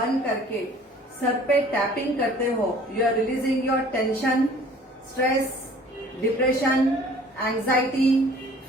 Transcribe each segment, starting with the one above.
बंद करके सर पे टैपिंग करते हो, you are releasing your tension, stress, depression, anxiety,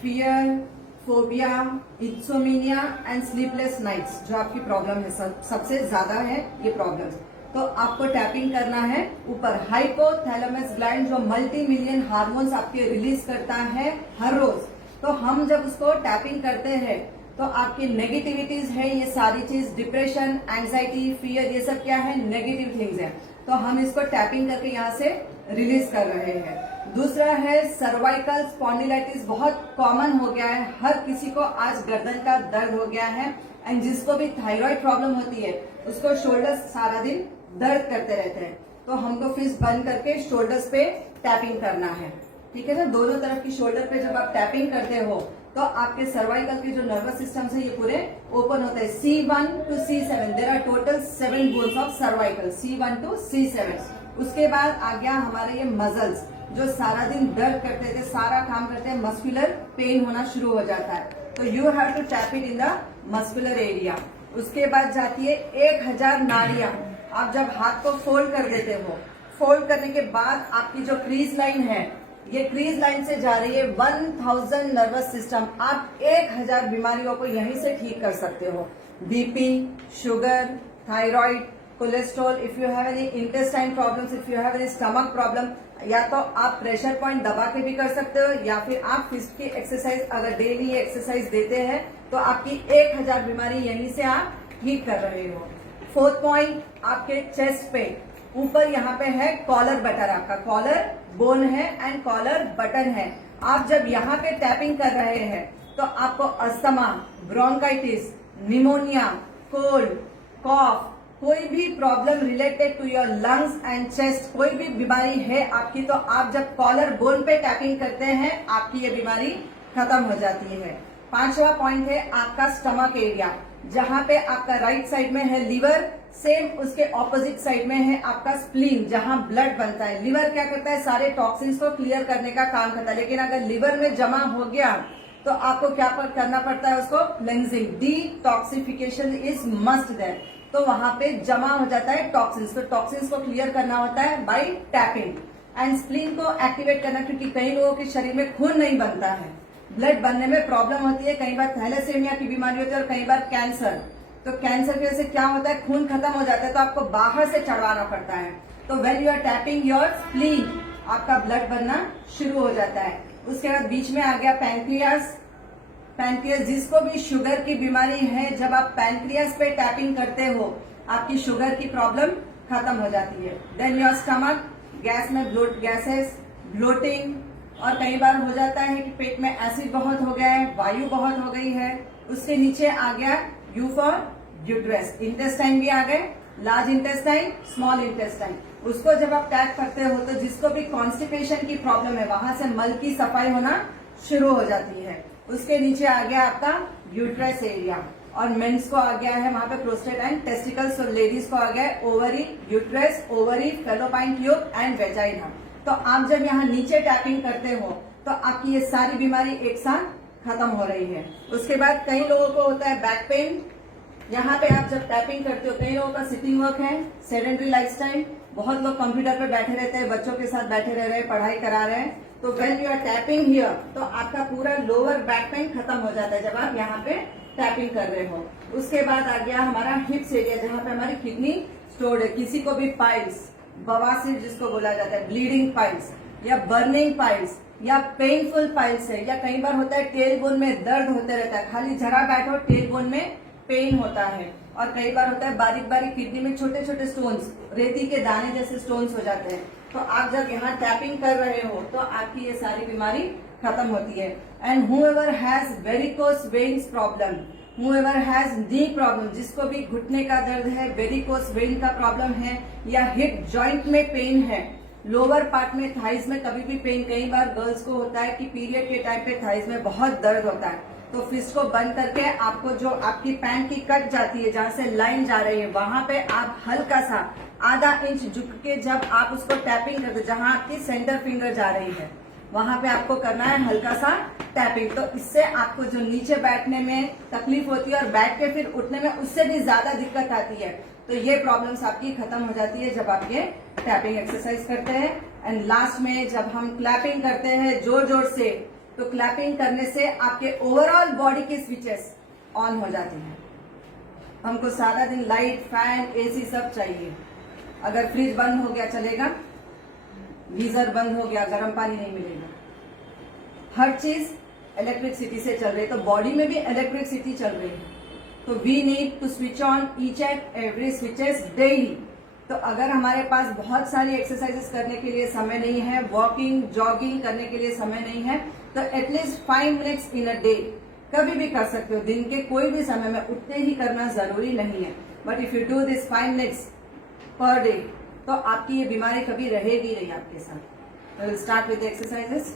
fear, phobia, insomnia and sleepless nights, जो आपकी प्रॉब्लम है, सबसे ज्यादा है ये प्रॉब्लम। तो आपको टैपिंग करना है ऊपर हाइपोथैलेमस ग्लैंड, जो मल्टी मिलियन हार्मोन्स आपके रिलीज करता है हर रोज। तो हम जब उसको टैपिंग करते हैं तो आपकी नेगेटिविटीज है, ये सारी चीज, डिप्रेशन, एंजाइटी, फियर, ये सब क्या है, नेगेटिव थिंग्स है। तो हम इसको टैपिंग करके यहाँ से रिलीज कर रहे हैं। दूसरा है सर्वाइकल स्पॉन्डिलाइटिस, बहुत कॉमन हो गया है, हर किसी को आज गर्दन का दर्द हो गया है। एंड जिसको भी थायराइड प्रॉब्लम होती है उसको शोल्डर्स सारा दिन दर्द करते रहते हैं। तो हमको फिस्ट बंद करके शोल्डर्स पे टैपिंग करना है, ठीक है ना। दोनों तरफ की शोल्डर पे जब आप टैपिंग करते हो तो आपके सर्वाइकल के जो नर्वस सिस्टम है ये पूरे ओपन होते हैं। C1 to C7 there are total 7 bones of cervical, C1 to C7। उसके बाद आ गया हमारे ये मसल्स, जो सारा दिन दर्द करते थे, सारा काम करते हैं, मस्कुलर पेन होना शुरू हो जाता है। तो you have to tap it in the muscular area. उसके बाद जाती है 1000 नाड़ियां। आप जब हाथ को फोल्ड कर देते हो, फोल्ड करने के बाद आपकी जो क्रीज लाइन है, ये क्रीज लाइन से जा रही है 1000 नर्वस सिस्टम। आप 1000 बीमारियों को यहीं से ठीक कर सकते हो। BP, sugar, thyroid, cholesterol, if you have any intestine problems, if you have any stomach problem, या तो आप प्रेशर पॉइंट दबा के भी कर सकते हो, या फिर आप फिस्ट की एक्सरसाइज अगर डेली ये एक्सरसाइज देते हैं तो आपकी 1000 बीमारी यहीं से आप ठीक कर रहे हो। 4th पॉइंट, आपके चेस्ट पे ऊपर यहाँ पे है कॉलर बटन, आपका कॉलर बोन है एंड कॉलर बटन है। आप जब यहाँ पे टैपिंग कर रहे हैं तो आपको asthma, bronchitis, pneumonia, cold, cough, कोई भी problem related to your lungs and chest, कोई भी बीमारी है आपकी, तो आप जब कॉलर बोन पे टैपिंग करते हैं आपकी ये बीमारी खत्म हो जाती है। 5वां पॉइंट है आपका स्टमक एरिया, जहां पे आपका राइट साइड में है लिवर, सेम उसके ऑपोजिट साइड में है आपका स्प्लीन, जहां ब्लड बनता है। लिवर क्या करता है, सारे टॉक्सिन्स को क्लियर करने का काम करता है, लेकिन अगर लिवर में जमा हो गया तो आपको क्या करना पड़ता है, उसको cleansing, detoxification is must there. तो वहां पे जमा हो जाता है टॉक्सिन्स, तो टॉक्सिन्स को क्लियर करना होता है बाय टैपिंग। एंड स्प्लीन को एक्टिवेट करना, क्योंकि कई लोगों के शरीर में खून नहीं बनता है, ब्लड बनने में प्रॉब्लम होती है, कई बार थैलेसेमिया की बीमारी होती है और कई बार कैंसर। तो कैंसर की वजह से क्या होता है, खून खत्म हो जाता है, तो आपको बाहर से चढ़वाना पड़ता है। तो when you are tapping your spleen, आपका ब्लड बनना शुरू हो जाता है। उसके बाद बीच में आ गया पैंक्रियास। पैंक्रियास, जिसको भी शुगर की बीमारी है, जब आप पैंक्रियास पे टैपिंग करते हो आपकी शुगर की प्रॉब्लम खत्म हो जाती है। देन योर स्टमक, गैस में गैसेस, ब्लोटिंग, और कई बार हो जाता है कि पेट में एसिड बहुत हो गया है, वायु बहुत हो गई है। उसके नीचे आ गया यू फॉर यूट्रस, इंटेस्टाइन भी आ गए, लार्ज इंटेस्टाइन, स्मॉल इंटेस्टाइन। उसको जब आप टैप करते हो तो जिसको भी कॉन्स्टिपेशन की प्रॉब्लम है वहां से मल की सफाई होना शुरू हो जाती है। उसके नीचे आ गया आपका यूट्रस एरिया, और मेंस को आ गया है वहां पे प्रोस्टेट एंड टेस्टिकल्स, और लेडीज को आ गया है ovary, uterus, ovary, fallopian tube and vagina. तो आप जब यहाँ नीचे टैपिंग करते हो तो आपकी ये सारी बीमारी एक साथ खत्म हो रही है। उसके बाद कई लोगों को होता है बैक पेन, यहाँ पे आप जब टैपिंग करते हो, कई लोगों का सिटिंग वर्क है, सेडेंटरी लाइफस्टाइल, बहुत लोग कंप्यूटर पे बैठे रहते हैं, बच्चों के साथ बैठे रह रहे हैं, पढ़ाई करा रहे हैं। तो when you are tapping here तो आपका पूरा लोअर बैक पेन खत्म हो जाता है जब आप यहाँ पे टैपिंग कर रहे हो। उसके बाद आ गया हमारा हिप्स एरिया, जहाँ पे हमारी किडनी स्टोर्ड है। किसी को भी पाइल्स, बवासीर जिसको बोला जाता है, ब्लीडिंग पाइल्स या बर्निंग पाइल्स या पेनफुल पाइल्स है, या कई बार होता है टेल बोन में दर्द होते रहता है, खाली जरा बैठो टेल बोन में पेन होता है। और कई बार होता है बारीक बारीक किडनी में छोटे छोटे स्टोन्स, रेती के दाने जैसे स्टोन्स हो जाते हैं। तो आप जब यहाँ टैपिंग कर रहे हो तो आपकी ये सारी बीमारी खत्म होती है। And whoever has varicose veins problem, whoever has knee problem, जिसको भी घुटने का दर्द है, वेरिकोस वेन का प्रॉब्लम है, या हिप जॉइंट में पेन है, लोअर पार्ट में थाइज में कभी भी पेन, कई बार गर्ल्स को होता है कि पीरियड के टाइम पे थाइज में बहुत दर्द होता है, तो फिस्ट को बंद करके आपको जो आपकी पैंट की कट जाती है, जहाँ से लाइन जा रही है, वहां पे आप हल्का सा आधा इंच झुक के जब आप उसको टैपिंग करते, जहां आपकी सेंटर फिंगर जा रही है वहां पे आपको करना है हल्का सा टैपिंग। तो इससे आपको जो नीचे बैठने में तकलीफ होती है और बैठ के फिर उठने में उससे भी ज्यादा दिक्कत आती है, तो ये प्रॉब्लम्स आपकी खत्म हो जाती है जब आप ये टैपिंग एक्सरसाइज करते हैं। एंड लास्ट में जब हम क्लैपिंग करते हैं जोर जोर से, तो क्लैपिंग करने से आपके ओवरऑल बॉडी के स्विचेस ऑन हो जाती हैं। हमको सारा दिन लाइट, फैन, एसी सब चाहिए। अगर फ्रिज बंद हो गया चलेगा, गीजर बंद हो गया गर्म पानी नहीं मिलेगा। हर चीज इलेक्ट्रिसिटी से चल रही है, तो बॉडी में भी इलेक्ट्रिसिटी चल रही है। तो we need to switch on each and every switches daily. तो अगर हमारे पास बहुत सारी एक्सरसाइजेस करने के लिए समय नहीं है, वॉकिंग, जॉगिंग करने के लिए समय नहीं है, तो at least 5 minutes in a day कभी भी कर सकते हो। दिन के कोई भी समय में, उठते ही करना जरूरी नहीं है। But if you do this 5 minutes per day, तो आपकी ये बीमारी कभी रहेगी नहीं आपके साथ। Will start with exercises.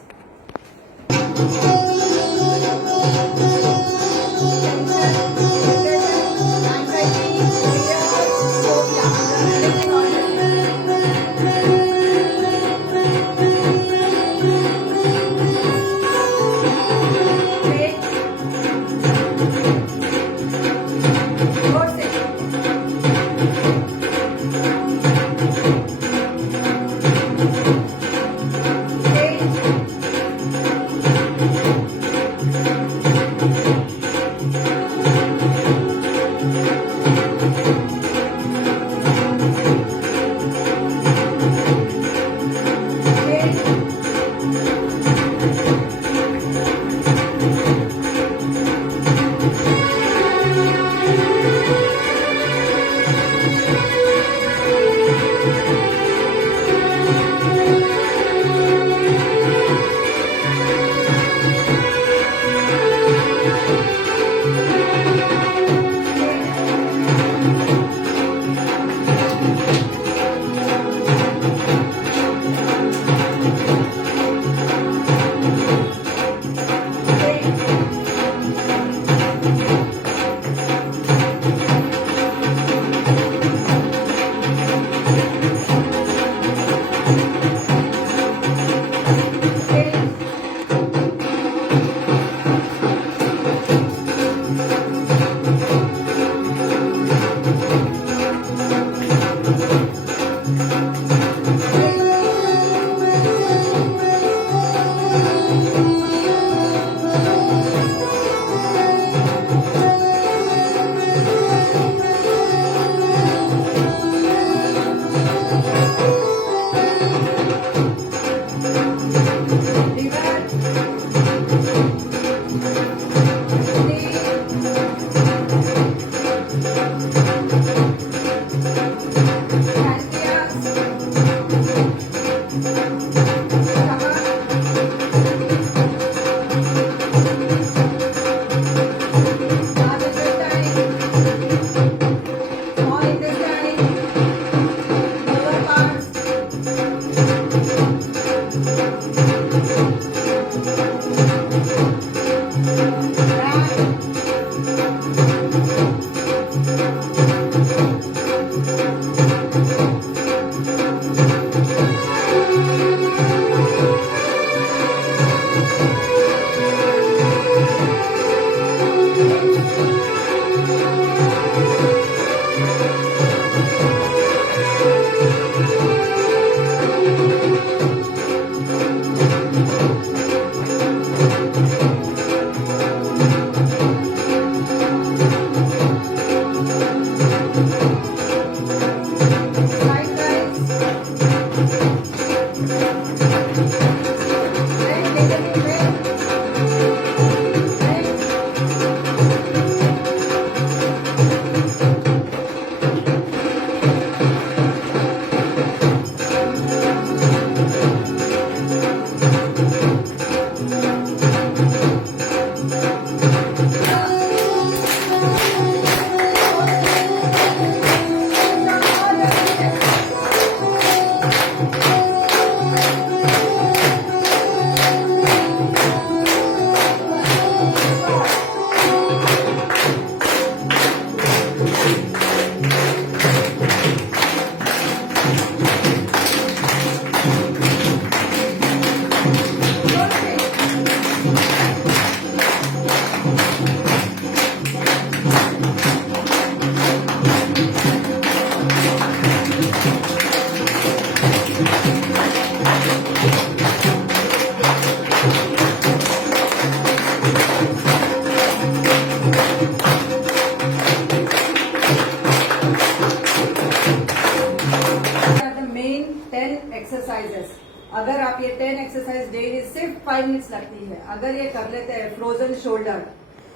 आप ये 10 एक्सरसाइज डेली सिर्फ 5 मिनट्स लगती है, अगर ये कर लेते हैं frozen shoulder,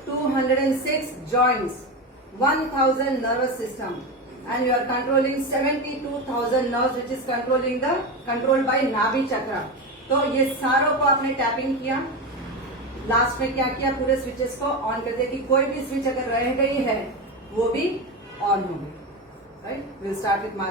206 joints, 1000 nervous system, and you are controlling 72,000 nerves, which is controlled by नाभि चक्र। तो ये सारों को आपने टैपिंग किया, लास्ट में क्या किया, पूरे स्विचेस को ऑन कर दिया कि कोई भी स्विच अगर रह गई है वो भी ऑन हो गई। Right, will start with